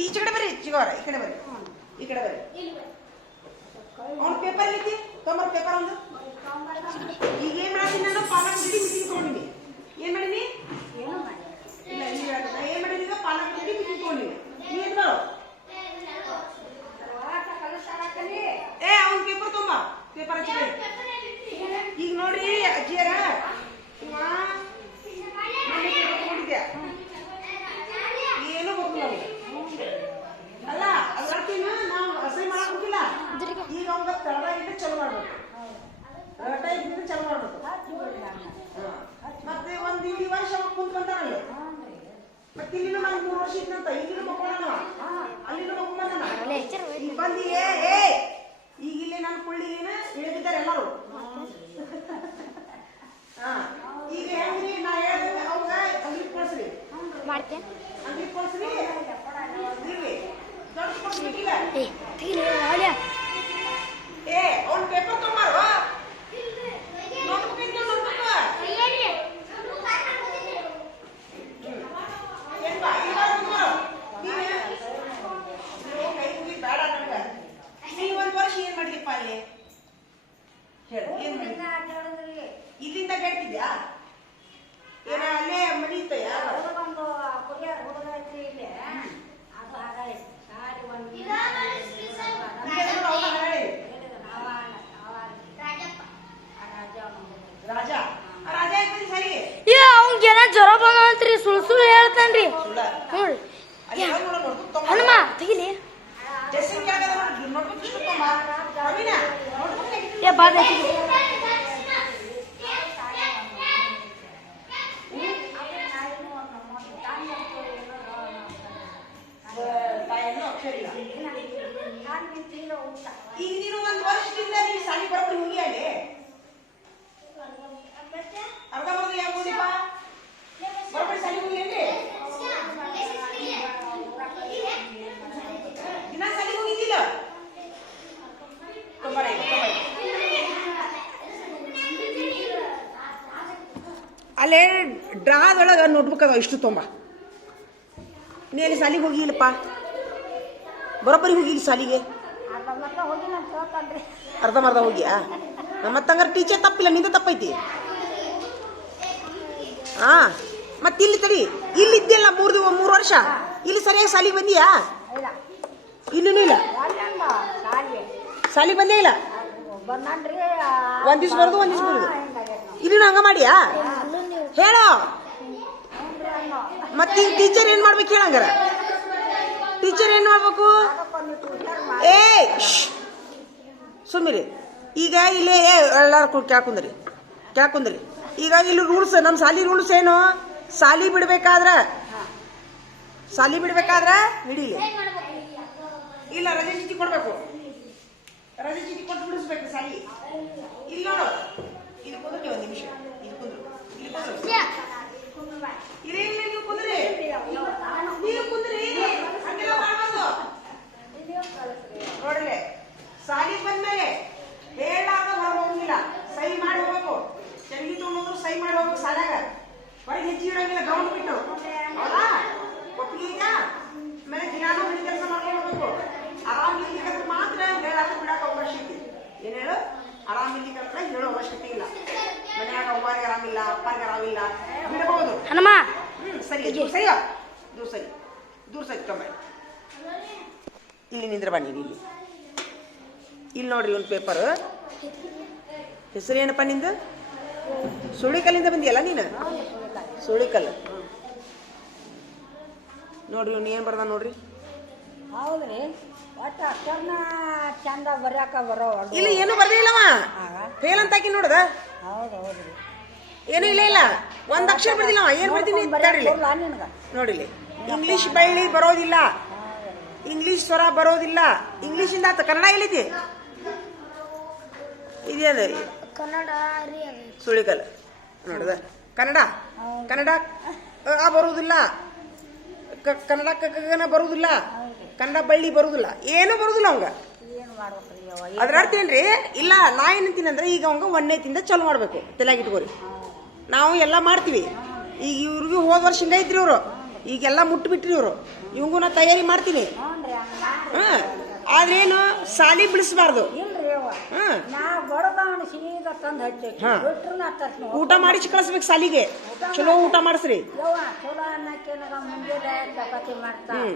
ಈಚೆ ಕಡೆ ಬರ್ರಿ ಚಿಗೋರ ಈ ಕಡೆ ಬರ್ರಿ ಈ ಕಡೆ ಬರ್ರಿ ಅವ್ನ ಪೇಪರ್ ಐತಿ ತೊಂಬರ್ ಪೇಪರ್ ಒಂದು ಈಗ ಏನ್ ಮಾಡೀನಿ ನಾನು ಪಾಲಕ ಜಡಿ ಮೀಟಿಂಗ್ ತಗೊಂಡಿನಿ ಏನ್ ಮಾಡೀನಿ ಇಲ್ಲ ಏನ್ ಮಾಡೀನಿ ಈಗ ಪಾಲಕ ಜಡಿ ಮೀಟಿಂಗ್ ತಗೊಂಡಿನಿ ನೀನ್ ಬರೋ ಏ ಅವ್ನ ಪೇಪರ್ ತೊಂಬ ಪೇಪರ್ ಹಚ್ಚಿದೆ ಈಗ ನೋಡ್ರಿ ಅಜ್ಜಿಯರ ಏನು ಗೊತ್ತಿಲ್ಲ ಅಲ್ಲ ಅದ್ರಕ್ಕಿನ ನಾವು ಅಸಹ್ಯ ಮಾಡಕ್ ಹೋಗಿಲ್ಲ ಈಗ ಅವಂಗ ತಳದಾಗಿದ್ದು ಚಲೋ ಮಾಡ್ಬೇಕು ರಟ ಇದ್ದಿದ್ದು ಚಲೋ ಮಾಡ್ಬೇಕು ಮತ್ತೆ ಒಂದ್ ಈ ವರ್ಷ ಕುಂತ್ಕೊಂತಾನಲ್ಲ ಮತ್ತೆ ಇಲ್ಲಿನ ನಾನು 3 ವರ್ಷ ಇದ್ನಂತ ಇಲ್ಲಿನ ಮಕ್ಕಳನ ಅಲ್ಲಿನ ಮಕ್ಕಳನ ಈಗ ಬಂದಿ ಏ ಈಗ ಇಲ್ಲಿ ನನ್ನ ಕೊಳ್ಳಿನ ಇಳಿದಿದ್ದಾರೆ ಎಲ್ಲರೂ ಈಗ ಹೆಂಗ್ರಿ ನಾ ಹೇಳಿದ್ರೆ ಅವಾಗ ಅಂಗಡಿ ಕೊಡ್ಸ್ರಿ ಮಾಡ್ತೇನೆ ಅಂಗಡಿ ಕೊಡ್ಸ್ರಿ ಇರ್ಲಿ ದೊಡ್ಡ ಕೊಡ್ಸ್ಬೇಕಿಲ್ಲ ಏ ಅವ್ನ ಪೇಪರ್ ತೊಂಬಾರು ನೋಡ್ಬೇಕು ಬೇಡ ನನಗ ನೀ ಒಂದ್ ವರ್ಷ ಏನ್ ಮಾಡಿದಪ್ಪ ಅಲ್ಲಿ ಹೇಳ ಏನ್ ಮಾಡಿ ಇಲ್ಲಿಂದ ಕೇಳ್ತಿದ್ಯಾ ಏನ ಅಲ್ಲೇ ಮನಿ ಇತ್ತ ರಾಜ ರಾಜ ಸರಿ ಅವಂಗೇನ ಜ್ವರ ಬಂದ್ರಿ ಸುಳ್ ಸುಳ್ಳು ಹೇಳ್ತಾನ್ರಿ ಹನುಮ ತೆಗಿಲಿ ಈಗ ನೀನು ಒಂದ್ ವರ್ಷದಿಂದ ನೀನು ಸಾಲಿ ಬರೋಬ್ಬರಿ ಹೋಗಿ ಅಲ್ಲಿ ಅರ್ಧಂಬರ್ಧ ಯಾಕೋದಿಪ್ಪ ಬರೋಬ್ಬರಿ ಸಾಲಿ ಹೋಗಿಲ್ಲೇನ್ರಿ ದಿನ ಸಾಲಿ ಹೋಗಿದ್ದಿಲ್ಲ ಅಲ್ಲೇ ಡ್ರಾದೊಳಗ ನೋಟ್ಬುಕ್ ಅದಾವ ಇಷ್ಟು ತೊಂಬ ನೀ ಅಲ್ಲಿ ಸಾಲಿಗೆ ಹೋಗಿಲ್ಲಪ್ಪ ಬರೋಬ್ಬರಿ ಹೋಗಿಲ್ಲ ಸಾಲಿಗೆ ಅರ್ಧಂಬರ್ಧ ಹೋಗಿಯಾ ಮತ್ತಂಗಾರ ಟೀಚರ್ ತಪ್ಪಿಲ್ಲ ನಿಂದ ತಪ್ಪೈತಿ ಹಾ ಮತ್ತೆ ಇಲ್ಲಿ ತಡಿ ಇಲ್ಲಿ ಇದ್ದಿಲ್ಲ 3 ವರ್ಷ ಇಲ್ಲಿ ಸರಿಯಾಗಿ ಸಾಲಿಗೆ ಬಂದಿಯಾ ಇನ್ನೂ ಇಲ್ಲ ಸಾಲಿಗೆ ಬಂದೇ ಇಲ್ಲ ಒಂದ್ ದಿವ್ಸ ಬರೋದು ಒಂದ್ ದಿವ್ಸ ಬರೋದು ಇಲ್ಲಿ ಹಂಗ ಮಾಡಿಯಾ ಹೇಳೋ ಮತ್ತೆ ಟೀಚರ್ ಏನ್ ಮಾಡ್ಬೇಕು ಹೇಳಂಗಾರ ಟೀಚರ್ ಏನ್ ಮಾಡ್ಬೇಕು ಏ ಸುಮ್ಮಿರಿ ಈಗ ಇಲ್ಲೇ ಎಲ್ಲಾರು ಕ್ಯಾಕುಂದ್ರಿ ಈಗ ಇಲ್ಲಿ ರೂಲ್ಸ್ ನಮ್ಮ ಸಾಲಿ ರೂಲ್ಸ್ ಏನು ಸಾಲಿ ಬಿಡ್ಬೇಕಾದ್ರ ಹಿಡೀಲಿ ಇಲ್ಲ ರಜೆ ಚೀಟಿ ಕೊಡ್ಬೇಕು ರಜೆ ಚೀಟಿ ಕೊಟ್ಟು ಬಿಡಿಸ್ಬೇಕು ಸಾಲಿ ಇಲ್ಲಿ ನೋಡು ಇಲ್ಲಿ ಕುಂದ್ರಿ ಒಂದ್ ನಿಮಿಷ ಇಲ್ಲಿ ಕುಂದ್ರು ಇಲ್ಲಿ ನೀವು ಕುಂದ್ರಿ ಹಂಗೆಲ್ಲ ಮಾಡ್ಬಾರ್ದು ನೋಡ್ರಿ ಸಾಲಿ ಬಂದ್ಮೇಲೆ ಹೇಳಾಗ ಹೊರಗೋಗಿಲ್ಲ ಸಹಿ ಮಾಡಿ ಹೋಗ್ಬೇಕು ಚಂಗಿ ತಗೊಂಡು ಸಹಿ ಮಾಡಿ ಹೋಗ್ಬೇಕು ಸಾಲಾಗ ಹೊರಗೆ ಹೆಜ್ಜೆ ಇಡೋಂಗಿಲ್ಲ ಗ್ರೌಂಡ್ ಬಿಟ್ಟು ಹೌದಾ ಒಪ್ಪಿಗೆ ಆಮೇಲೆ ದಿನಾನು ಮನೆ ಕೆಲಸ ಮಾಡ್ಕೊಂಡು ಹೋಗ್ಬೇಕು ಆರಾಮ್ ಇಲ್ಲಿಗೆ ಮಾತ್ರ ಹೇಳಾಗ ಬಿಡಕ್ಕೆ ಅವಕಾಶ ಐತಿ ಏನ್ ಹೇಳು ಆರಾಮ್ ಇಲ್ಲಿಗೆ ಹೇಳೋ ಅವಶ್ಯಕತೆ ಇಲ್ಲ ಮನ್ಯಾಗ ಅವ್ವಾರಿಗೆ ಆರಾಮಿಲ್ಲ ಅಪ್ಪರಿಗೆ ಆರಾಮಿಲ್ಲ ಬಿಡಬಹುದು ಸರಿ ದೂರ ಸರಿ ಕಮ್ಮಿ ಇಲ್ಲಿ ನಿಂದ್ರ ಬನ್ನಿ ಇಲ್ಲಿ ನೋಡ್ರಿ ಒಂದು ಪೇಪರ್ ಹೆಸರು ಏನಪ್ಪ ನಿಂದು ಸುಳಿಕಲ್ಲಿಂದ ಬಂದಿಯಲ್ಲ ನೀನು ಸುಳಿಕಲ್ ನೋಡ್ರಿ ಇವ್ನು ಏನ್ ಬರ್ದ ನೋಡ್ರಿ ಹೌದ್ರಿ ಒಟ್ಟು ಅಕ್ಷರನ ಚಂದ ಬರ್ಯಾಕ ಬರೋ ಇಲ್ಲಿ ಏನು ಬರ್ದಿಲ್ಲವ ಫೇಲ್ ಅಂತ ಹಾಕಿ ನೋಡ್ದ ಹೌದ್ರಿ ಏನೂ ಇಲ್ಲ ಒಂದ್ ಅಕ್ಷರ ಬರ್ದಿಲ್ಲವ ಏನ್ ಬರ್ತೀನಿ ನೋಡಿಲಿ ಇಂಗ್ಲಿಷ್ ಬಳ್ಳಿ ಬರೋದಿಲ್ಲ ಇಂಗ್ಲಿಷ್ ಸ್ವರ ಬರೋದಿಲ್ಲ ಇಂಗ್ಲಿಷ್ ಇಂದ ಆತ ಕನ್ನಡ ಎಲ್ಲಿದೆ ಇದೇನ ಕನ್ನಡ ಸುಳಿಕಲ್ ನೋಡದ ಕನ್ನಡ ಬರುವುದಿಲ್ಲ ಕನ್ನಡ ಕಗನ ಬರುವುದಿಲ್ಲ ಕನ್ನಡ ಬಳ್ಳಿ ಬರುವುದಿಲ್ಲ ಏನು ಬರುವುದಿಲ್ಲ ಅವಂಗ ಅದ್ರ ಅರ್ಥ ಏನ್ರಿ ಇಲ್ಲ ನಾ ಏನಂತೀನಂದ್ರೆ ಈಗ ಅವಂಗ 1ನೇತಿಂದ ಚಾಲು ಮಾಡ್ಬೇಕು ತಲೆಯಾಗಿಟ್ಕೋರಿ ನಾವು ಎಲ್ಲ ಮಾಡ್ತೀವಿ ಈಗ ಇವ್ರಿಗೆ ಹೋದ ವರ್ಷ ಹಿಂಗ ಐತ್ರಿ ಇವ್ರು ಈಗೆಲ್ಲ ಮುಟ್ಬಿಟ್ರಿ ಇವರು ಇವಂಗೂ ನಾ ತಯಾರಿ ಮಾಡ್ತೀನಿ. ಹ್ಞೂ ಹಂಗೆ ಆದ್ರೇನು ಸಾಲಿ ಬಿಡಿಸ್ಬಾರ್ದು. ಇಲ್ರಿ ಅವ್ವ ಹ್ಮ್ ನಾ ಬಡದವನು ಸೀದಾ ತಂದು ಹಚ್ಚಿ ಹಾ. ಬಿಟ್ರು ನಾ ತರ್ತೀನಿ. ಊಟ ಮಾಡಿಸಿ ಕಳಿಸ್ಬೇಕು ಸಾಲಿಗೆ. ಚಲೋ ಊಟ ಮಾಡಿಸ್ರಿ. ಯವ್ವ ಚಲೋ ಅನ್ನಕ್ಕೇನಾಗ ಮುಂಜಾನೆ ಚಪಾತಿ ಮಾಡ್ತಾ ಹ್ಮ್.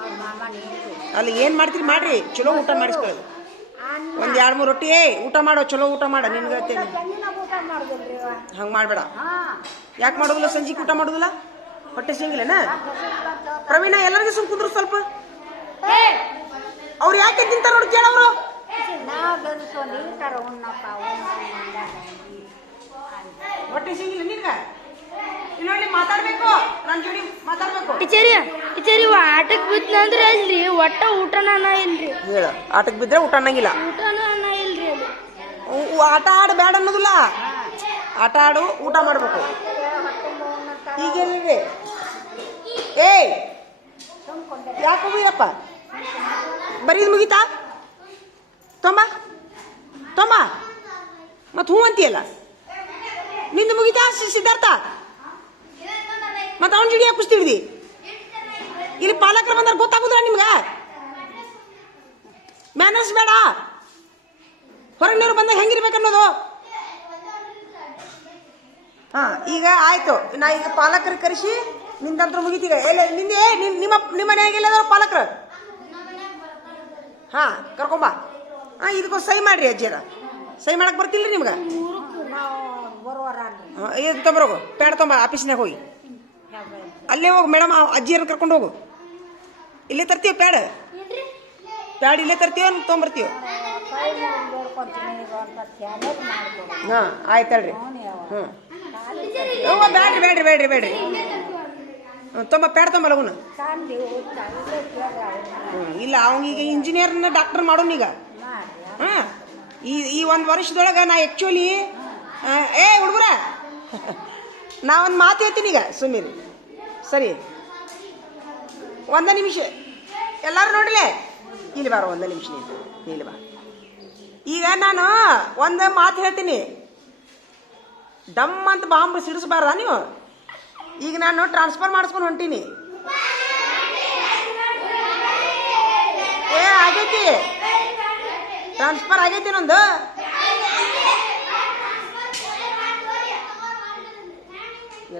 ಅವ್ರ ಮಾಮ ನೀರು ಅಲ್ಲಿ ಏನ್ ಮಾಡ್ತೀರಿ ಮಾಡ್ರಿ, ಚಲೋ ಊಟ ಮಾಡಿಸ್ಕೊಳ್ಳೋದು. ಅನ್ನ ಒಂದ್ 2-3 ರೊಟ್ಟಿ ಊಟ ಮಾಡೋ, ಚಲೋ ಊಟ ಮಾಡ. ನಿನ್ಗೆ ಹೇಳ್ತೇನೆ ತೆಂಗಿನ ಊಟ ಮಾಡುದಿಲ್ರಿ ಅವ್ವ. ಹಂಗ್ ಮಾಡ್ಬೇಡ. ಹಾ ಯಾಕೆ ಮಾಡೋದಿಲ್ಲ? ಸಂಜೆಗೆ ಊಟ ಮಾಡೋದಿಲ್ಲ, ಹೊಟ್ಟೆ ಸಿಂಗಿಲ್ಲನ? ಪ್ರವೀಣ ಎಲ್ಲರಿಗೂ ಸುಮ್ ಕುಂದ್ರು ಸ್ವಲ್ಪ. ಅವ್ರು ಯಾಕೆ ತಿಂತಾರ ನೋಡಿ ಕೇಳವ್ರು. ನಾವು ಬೆಳೆಸ್ಕೊಂಡು ಈ ಥರ ಉಣ್ಣಪ್ಪ ಹೊಟ್ಟೆ ಸಿಂಗಿಲ್ಲ ನಿನ್ಗ? ಇನ್ನೊಳ್ಳಿ ಮಾತಾಡ್ಬೇಕು, ನನ್ ಜೋಡಿ ಮಾತಾಡ್ಬೇಕು. ಟೀಚರಿ ಆಟಕ್ ಬಿದ್ನಂದ್ರೆ ಅಲ್ರಿ ಒಟ್ಟ ಊಟನ ಇಲ್ರಿ. ಹೇಳ, ಆಟಕ್ಕೆ ಬಿದ್ರೆ ಊಟ ಅನ್ನಂಗಿಲ್ಲ. ಊಟನ ಇಲ್ರಿ ಅಲ್ಲಿ. ಆಟ ಆಡ ಬೇಡ ಅನ್ನೋದಿಲ್ಲ, ಆಟ ಆಡು, ಊಟ ಮಾಡ್ಬೇಕು. ಈಗೇನ್ರಿ ಏಯ್ ಯಾಕೆ ಹೋಗಿರಪ್ಪ? ಬರೀದ್ ಮುಗೀತಾ? ತೊಂಬ ಮತ್ ಹೂ ಅಂತೀಯಲ್ಲ, ನಿಂದು ಮುಗೀತಾ ಸಿದ್ಧಾರ್ಥ? ಮತ್ತ ಅವನ ಜೋಡಿ ಯಾಕೆ ಕುಸ್ತಿ ಹಿಡ್ದಿ? ಇಲ್ಲಿ ಪಾಲಕರು ಬಂದಾರ, ಗೊತ್ತಾಗುದ್ರ ನಿಮ್ಗ? ಮ್ಯಾನರ್ಸ್ ಬೇಡ. ಹೊರಗಿನವ್ರು ಬಂದಾಗ ಹೆಂಗಿರ್ಬೇಕನ್ನೋದು. ಹಾ ಈಗ ಆಯ್ತು, ನಾ ಈಗ ಪಾಲಕರು ಕರೆಸಿ ನಿಂದಂತ್ರ ಮುಗಿತೀಗ. ಎಲ್ಲ ನಿಂದೆ ನಿಮ್ಮ ಮನೆಯಾಗ ಎಲ್ಲದಾರ ಪಾಲಕರು? ಹಾ ಕರ್ಕೊಂಬ. ಹಾ ಇದಕ್ಕೊಂದು ಸಹಿ ಮಾಡ್ರಿ. ಅಜ್ಜಿಯರ ಸಹಿ ಮಾಡಕ್ ಬರ್ತಿಲ್ರಿ ನಿಮ್ಗೆ? ಏನು ತೊಂಬರೋಗು, ಪ್ಯಾಡ್ ತೊಂಬ. ಆಫೀಸ್ನಾಗ ಹೋಗಿ ಅಲ್ಲೇ ಹೋಗು, ಮೇಡಮ್ ಅಜ್ಜಿಯರನ್ನ ಕರ್ಕೊಂಡು ಹೋಗು. ಇಲ್ಲೇ ತರ್ತೀವಿ ಪ್ಯಾಡ್ ಇಲ್ಲೇ ತರ್ತೀವ, ತೊಗೊಂಬರ್ತೀವ. ಹಾಂ ಆಯ್ತು ಹೇಳ್ರಿ. ಹ್ಞೂ ಬೇಡ್ರಿ ತೊಂಬ ಪ್ಯಾಡ್ ತೊಂಬ ಲಗುನ. ಇಲ್ಲ ಅವಂಗೀಗ ಇಂಜಿನಿಯರ್ನ ಡಾಕ್ಟರ್ ಮಾಡೋನು ಈಗ. ಹಾಂ ಈ ಒಂದು ವರ್ಷದೊಳಗೆ ನಾ ಆ್ಯಕ್ಚುಲಿ ಹುಡುಗ್ರ ನಾ ಒಂದು ಮಾತು ಹೇಳ್ತೀನಿ ಈಗ, ಸುಮ್ಮನೆ ಸರಿ? ಒಂದು ನಿಮಿಷ ಎಲ್ಲರೂ ನೋಡಲೇ, ಇಲ್ಲಿ ಬಾರ, ಒಂದು ನಿಮಿಷ ಇಲ್ಲಿ ಬಾ. ಈಗ ನಾನು ಒಂದು ಮಾತು ಹೇಳ್ತೀನಿ, ಡಮ್ ಅಂತ ಬಾಂಬ್ ಸಿಡಿಸ್ಬಾರ್ದ ನೀವು? ಈಗ ನಾನು ಟ್ರಾನ್ಸ್ಫರ್ ಮಾಡಿಸ್ಕೊಂಡು ಹೊಂಟೀನಿ. ಆಗೈತಿ, ಟ್ರಾನ್ಸ್ಫರ್ ಆಗೈತಿ ನಂದು.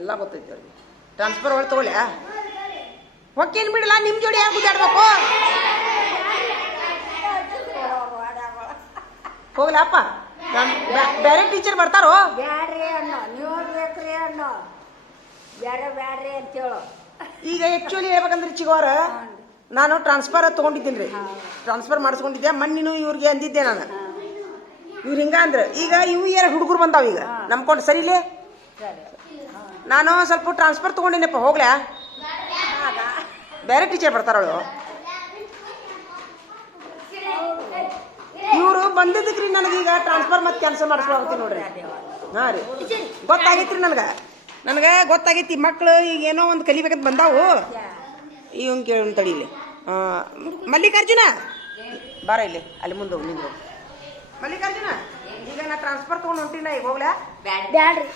ಎಲ್ಲ ಗೊತ್ತೈತಿ ಅವ್ರಿಗೆ. ಟ್ರಾನ್ಸ್ಫರ್ ಒಳಗೆ ತಗೊಳ್ಳಿ. ಹೊಕ್ಕೇನು ಬಿಡಲ್ಲ, ನಿಮ್ಮ ಜೋಡಿ ಯಾರು ಗುದ್ದಾಡ್ಬೇಕು? ಹೋಗ್ಲಪ್ಪ, ನಾನು ಬೇರೆ ಟೀಚರ್ ಬರ್ತಾರೋ? ಬ್ಯಾಡ್ರಿ ಅನ್ನೋ, ನೀವು ಬೇಕ್ರಿ ಅನ್ನೋ, ಬ್ಯಾಡ್ರಿ ಅಂತೇಳು. ಈಗ ಆ್ಯಕ್ಚುಲಿ ಹೇಳ್ಬೇಕಂದ್ರೆ ಚಿಗೋರ, ನಾನು ಟ್ರಾನ್ಸ್ಫರ್ ತೊಗೊಂಡಿದ್ದೀನಿ ರೀ. ಟ್ರಾನ್ಸ್ಫರ್ ಮಾಡಿಸ್ಕೊಂಡಿದ್ದೆ. ಮಣ್ಣಿನೂ ಇವ್ರಿಗೆ ಅಂದಿದ್ದೆ ನಾನು, ಇವ್ರು ಹಿಂಗ ಅಂದ್ರೆ. ಈಗ ಇವು ಏನ ಹುಡುಗರು ಬಂದಾವ ಈಗ ನಂಬ್ಕೊಂಡು, ಸರಿಲೇ ನಾನು ಸ್ವಲ್ಪ ಟ್ರಾನ್ಸ್ಫರ್ ತೊಗೊಂಡಿನಪ್ಪ. ಹೋಗ್ಲಾ? ಬೇರೆ ಟೀಚರ್ ಬರ್ತಾರಳು. ಇವರು ಬಂದಿದ್ದಕ್ರಿ ನನಗೀಗ ಟ್ರಾನ್ಸ್ಫರ್ ಮತ್ತೆ ಕ್ಯಾನ್ಸಲ್ ಮಾಡಿಸ್ಕೊಳ್ತೀನಿ ನೋಡ್ರಿ. ಹಾಂ ರೀ, ಗೊತ್ತಾಗೈತ್ರಿ ನನಗೆ ಗೊತ್ತಾಗೈತಿ. ಮಕ್ಕಳು ಈಗ ಏನೋ ಒಂದು ಕಲಿಬೇಕಂತ ಬಂದಾವು. ಇವಂಗೆ ಕೇಳಿ ತಡೀಲಿ. ಮಲ್ಲಿಕಾರ್ಜುನ ಬಾರ ಇಲ್ಲಿ, ಅಲ್ಲಿ ಮುಂದೆ ಹೋಗಿ ನಿಂದು. ಮಲ್ಲಿಕಾರ್ಜುನ, ಈಗ ನಾ ಟ್ರಾನ್ಸ್ಫರ್ ತೊಗೊಂಡು ಹೊಂಟಿನ, ಈಗ ಹೋಗ್ಲಾ? ಬ್ಯಾಡ್ರಿ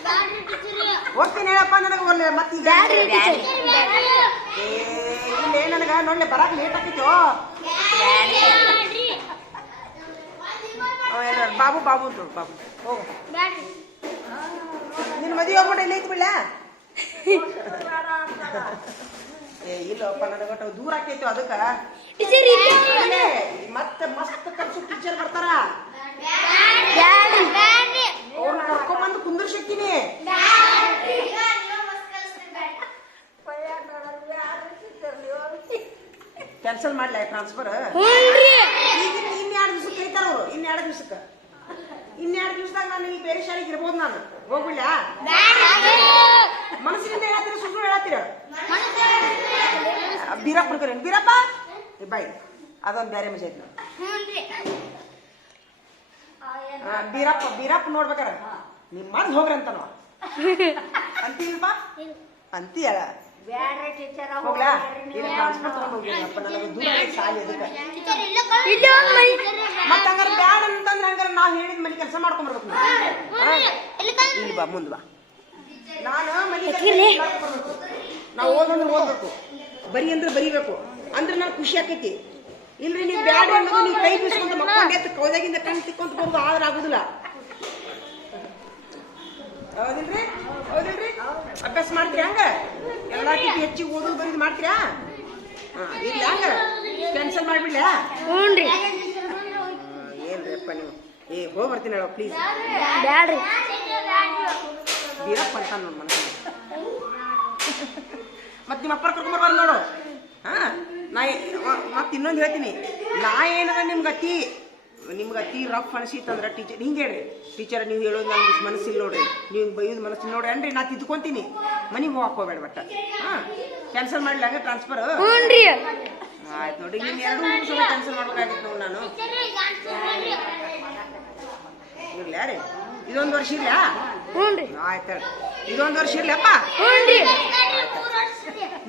ಹೋಗ್ತೀನಿ ಹೇಳಪ್ಪ. ನನಗೆ ಒಳ್ಳೆ ಮತ್ತೆ ಇಲ್ಲೇ ನನಗೆ ನೋಡ್ಲೆ ಬರಾಕ್ ಲೇಟ್ ಆಕೈತೋ. ಬಾಬು ಅಂತ ಬಾಬು ಹೋಗು. ನಿನ್ನ ಮದುವೆ ಹೋಗ್ಬಿಟ್ಟು ಇಲ್ಲಿ ಐತಿ ಬಿಡ್ಲ? ಇಲ್ಲಪ್ಪ, ನನಗೊಟ್ಟು ದೂರ ಆಕೈತು. ಅದಕ್ಕೆ ಮತ್ತೆ ಮಸ್ತ್ ಕಲ್ಸು ಟೀಚರ್ ಬರ್ತಾರ, ಅವ್ರನ್ನ ಕರ್ಕೊಂಡ್ಬಂದು ಕುಂದರ್ಸಿರ್ತೀನಿ. ಕ್ಯಾನ್ಸಲ್ ಮಾಡ್ಲ ಟ್ರಾನ್ಸ್ಫರ್? ಇನ್ಯಾರು ದಿವ್ಸಕ್ಕೆ ಕೈತಾರ ಅವರು. ಇನ್ನೆರಡು ದಿವ್ಸದಾಗ ನಾನು ಈ ಬೇರೆ ಶಾಲೆಗೆ ಇರ್ಬೋದು. ನಾನು ಹೋಗ್ಬಿಡ್ಲ? ಮನಸ್ಸಿನಿಂದ ಹೇಳತ್ತೀರ, ಸುಳ್ಳು ಹೇಳತ್ತೀರ? ಬೀರಪ್ಪ ಕರೇನು? ಬೀರಪ್ಪ ಬಾಯ್, ಅದೊಂದು ಬೇರೆ ಮಜಾ ಐತಿ. ಬೀರಪ್ಪ ನೋಡ್ಬೇಕಾರ ನಿಮ್ಮ ಮರ್ದು ಹೋಗ್ರಿ ಅಂತ ನಾವು ಅಂತೀಲ್ವಾ? ಅಂತೀಯಲ್ಲ? ಬ್ಯಾಡ್ರಿ ಟೀಚರ್ ಹೋಗ್ಲಾ? ಇಲ್ಲಿ ಟ್ರಾನ್ಸ್ಫರ್ ತಗೊಂಡು ಹೋಗಿಲ್ಲಪ್ಪ, ನನಗೆ ದೂರ ಶಾಲೆ. ಅದಕ್ಕೆ ಮತ್ತೆ ಹಂಗಾರೆ ಬ್ಯಾಡ ಅಂತಂದ್ರೆ ಹಂಗಾರೆ ನಾವು ಹೇಳಿದ ಮನೆ ಕೆಲಸ ಮಾಡ್ಕೊಂಡ್ಬರ್ಬೇಕು. ಇಲ್ಲಿ ಬಾ, ಮುಂದೆ ಬಾ. ನಾನು ಮನೆ ನಾವು ಓದಂದ್ರೆ ಓದ್ಬೇಕು, ಬರಿ ಅಂದ್ರೆ ಬರಿಬೇಕು ಅಂದ್ರೆ ನಾವು ಖುಷಿ ಆಕೈತಿ. ಇಲ್ರಿ ನೀವು ಬ್ಯಾಡ ಅನ್ನೋದು ನೀವು ಕೈ ಬೀಸ್ಕೊಂತ ಮಕ್ಕೊಂಡ್ ಎತ್ತು ಕೌದಾಗಿಂದ ಕಣ್ ತಿಕ್ಕೊಂತ ಬರೋದು ಆದ್ರೆ ಆಗುದಿಲ್ಲ. ಹೌದಿಲ್ರಿ? ಹೌದಿಲ್ರಿ? ಅಭ್ಯಾಸ ಮಾಡ್ತೀರಿ ಹಂಗ ಎಲ್ಲಾ ಕಿಟ್ಟಿ ಹೆಚ್ಚಿಗೆ ಓದೋದು ಬರೀದು ಮಾಡ್ತೀರಾ? ಇಲ್ಲ ಹಂಗ ಕ್ಯಾನ್ಸಲ್ ಮಾಡ್ಬಿಡ್ಲಾ? ಹ್ಞೂನ್ರಿ. ಏನ್ರಿಪ್ಪ ನೀವು ಹೋಗಿ ಬರ್ತೀನಿ ಹೇಳೋ ಪ್ಲೀಸ್. ಬ್ಯಾಡ್ರಿ. ಬೀರಪ್ಪ ಅಂತ ನೋಡು ಮನಸ್ಸಿಗೆ. ಮತ್ತೆ ನಿಮ್ಮ ಅಪ್ಪರ ಕರ್ಕೊಂಬರ್ಬಾರ್ದು ನೋಡು. ಮತ್ತೆ ಇನ್ನೊಂದು ಹೇಳ್ತೀನಿ, ನಾ ಏನದ ನಿಮ್ಗೆ ಅತಿ ರಫ್ ಅನಿಸಿತ್ತಂದ್ರೆ ಟೀಚರ್ ಹಿಂಗೆ ಹೇಳ್ರಿ, ಟೀಚರ್ ನೀವು ಹೇಳೋದು ನಂಗೆ ಮನಸ್ಸಿಲ್ಲ ನೋಡ್ರಿ, ನೀವು ಬೈಯೋದು ಮನಸ್ಸಿಲ್ಲ ನೋಡ್ರಿ ಅನ್ರಿ, ನಾ ತಿದ್ಕೊಂತೀನಿ. ಮನೆಗೆ ಹೋಗಕ್ಕೆ ಹೋಗ್ಬೇಡ ಬಟ್ಟ. ಕ್ಯಾನ್ಸಲ್ ಮಾಡಲಿ ಹಂಗೆ ಟ್ರಾನ್ಸ್ಫರ್. ಹ್ಞೂನ್ರಿ. ಆಯ್ತು ನೋಡಿ, ನೀನು 2 ಸಲ ಕ್ಯಾನ್ಸಲ್ ಮಾಡ್ಬೇಕಾಗಿತ್ತು ನೋಡಿ ನಾನು. ಇರ್ಲಿ ರೀ, ಇದೊಂದು ವರ್ಷ ಇರ್ಲಾ? ಹ್ಞೂನ್ರಿ. ಆಯ್ತು ಹೇಳಿ, ಇದೊಂದು ವರ್ಷ ಇರ್ಲಪ್ಪ. ಹ್ಞೂನ್ರಿ.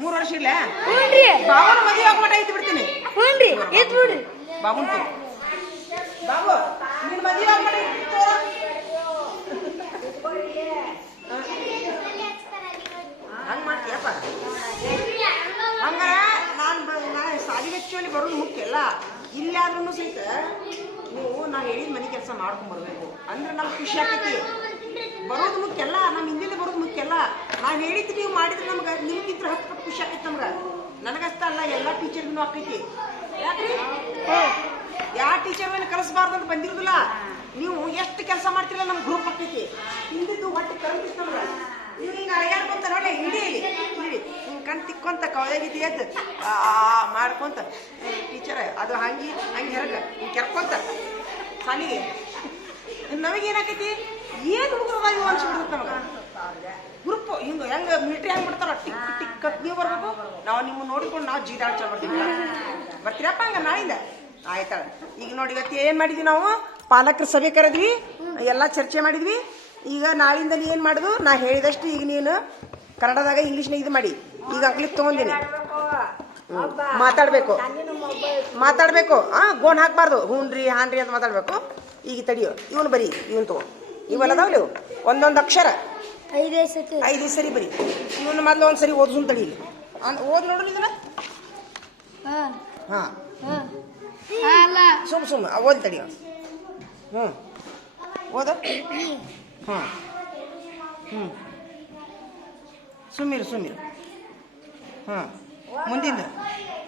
3 ವರ್ಷ ಇರ್ಲ? ಹ್ಞೂನ್ರಿ. ಬಾಬುನ ಮದುವೆ ಆಗ್ಬಿಟ್ಟ ಐತಿ ಬಿಡ್ತೀನಿ. ಹ್ಞೂನ್ರಿ. ಇದ್ ಬಿಡ್ರಿ. ಬಾಬುನ್ ಬಾಬು ನಿನ್ ಮದುವೆ ಆಗ್ಬಿಟ್ಟ ಹಂಗ ಮಾಡ್ತೀಯಪ್ಪ. ಹಂಗಾರ ನಾನು ಸಾಲಿ ವೆಚ್ಚಲ್ಲಿ ಬರೋದು ಮುಖ್ಯ ಅಲ್ಲ. ಇಲ್ಲಾದ್ರೂ ಸಹಿತ ನೀವು ನಾ ಹೇಳಿದ ಮನೆ ಕೆಲಸ ಮಾಡ್ಕೊಂಡ್ ಬರ್ಬೇಕು ಅಂದ್ರೆ ನಮ್ಗೆ ಖುಷಿ ಆಗ್ತೈತಿ. ಬರೋದು ಮುಖ್ಯ ಅಲ್ಲ, ನಮ್ಮ ಹಿಂದಿಂದ ಬರೋದು ಮುಖ್ಯ ಅಲ್ಲ. ನಾವು ಹೇಳಿದ್ದು ನೀವು ಮಾಡಿದ್ರೆ ನಮ್ಗೆ ನಿಮ್ಗಿಂತ 10 ಪಟ್ಟು ಖುಷಿ ಆಕೈತಿ ನಮ್ಗೆ. ನನಗಷ್ಟ ಅಲ್ಲ, ಎಲ್ಲ ಟೀಚರ್ಗೂ ಆಕೈತಿ. ಯಾಕ್ರಿ? ಯಾವ ಟೀಚರ್ ಮೇಲೆ ಕಲಿಸಬಾರ್ದು ಅಂತ ಬಂದಿರೋದಿಲ್ಲ. ನೀವು ಎಷ್ಟು ಕೆಲಸ ಮಾಡ್ತಿರಲ್ಲ ನಮ್ಗೆ ಗ್ರೂಪ್ ಆಕೈತಿ. ಹಿಂದಿದ್ದು ಹೊಟ್ಟೆ ಕರಂತಿತ್ತು ನಮ್ಗೆ. ನೀವು ಹಿಂಗೆ ಅಡಗಾಡ್ಕೊಂತ ನೋಡಿ, ಹಿಡಿ ಹಿಂಗೆ ಕಣ್ ತಿಕ್ಕೊಂತ ಕವಲಾಗಿದ್ದು ಎದ್ದು ಮಾಡ್ಕೊಂತ ಟೀಚರ್ ಅದು ಹಂಗೆ ಹೆರಗ ಹಿಂಗೆ ಕೆರ್ಕೊಂತ ಸಾಲಿಗೆ ನಮಗೇನಾಕೈತಿ, ಏನು ಹುಡುಗರು ಇವು ಅನ್ಸ್ಬಿಡ್ತೈತೆ ನಮಗೆ. ಗ್ರೂಪ್ ಹಿಂಗೆ ಹೆಂಗೆ ಮಿಲಿಟ್ರಿ ಹೆಂಗೆ ಬಿಡ್ತಾರ ಟಿಕ್ ಟಿಕ್ ಕತ್ ನೀವು ಬರ್ಬೇಕು, ನಾವು ನಿಮ್ಮನ್ನು ನೋಡಿಕೊಂಡು ನಾವು ಜೀದಾಳ ಚಲ ಬರ್ತೀವಿ. ಬರ್ತೀರಪ್ಪ ಹಂಗೆ ನಾಳಿಂದ? ಆಯ್ತಾಳ. ಈಗ ನೋಡಿ, ಇವತ್ತು ಏನು ಮಾಡಿದ್ವಿ ನಾವು, ಪಾಲಕರ ಸಭೆ ಕರೆದ್ವಿ, ಎಲ್ಲ ಚರ್ಚೆ ಮಾಡಿದ್ವಿ. ಈಗ ನಾಳಿಂದ ನೀ ಏನು ಮಾಡೋದು, ನಾ ಹೇಳಿದಷ್ಟು ಈಗ ನೀನು ಕನ್ನಡದಾಗ ಇಂಗ್ಲೀಷ್ನಾಗ ಇದು ಮಾಡಿ. ಈಗ ಅಂಗ್ಲಿಕ್ ತೊಗೊಂಡಿನಿ, ಮಾತಾಡಬೇಕು. ಗೋಣ್ ಹಾಕ್ಬಾರ್ದು, ಹ್ಞೂನ್ರಿ ಹಾನ್ರಿ ಅಂತ ಮಾತಾಡಬೇಕು. ಈಗ ತಡಿಯೋ, ಇವನು ಬರೀ, ಇವನು ತಗೋ, ಇವೆಲ್ಲದಾವ್ಲಿ ಒಂದೊಂದು ಅಕ್ಷರ 5 ಸರಿ ಬರೀ. ಇವನು ಮೊದಲು ಒಂದು ಸರಿ ಓದ್ಸುನ್ ತಡಿ. ಓದ್ ನೋಡ್ರಿ ಇದನ್ನ. ಹಾಂ ಸುಮ್ಮ ಓದಿ ತಡಿ. ಓದ. ಸುಮ್ಮಿರು.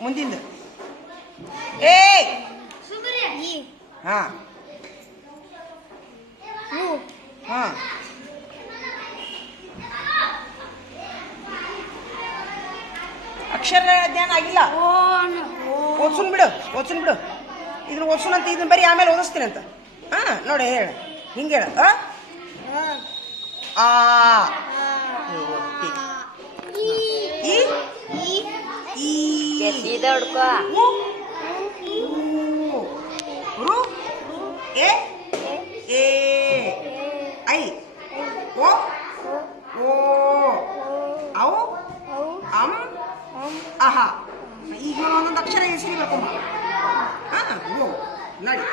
ಮುಂದಿಂದ ಏ ಅಕ್ಷರ ಜ್ಞಾನ ಆಗಿಲ್ಲ. ಓದ್ಸುನ್ ಬಿಡು. ಇದನ್ನ ಓದ್ಸುನ್ ಅಂತ, ಇದನ್ನ ಬರೀ ಆಮೇಲೆ ಓದಿಸ್ತೀನಿ ಅಂತ. ನೋಡಿ ಹೇಳ, ಹಿಂಗೆ ಹೇಳ. ಈಗ ಒಂದೊಂದು ಅಕ್ಷರ ಹೆಸರಿ ಬರ್ಕೊಂಬ. ನೋಡಿ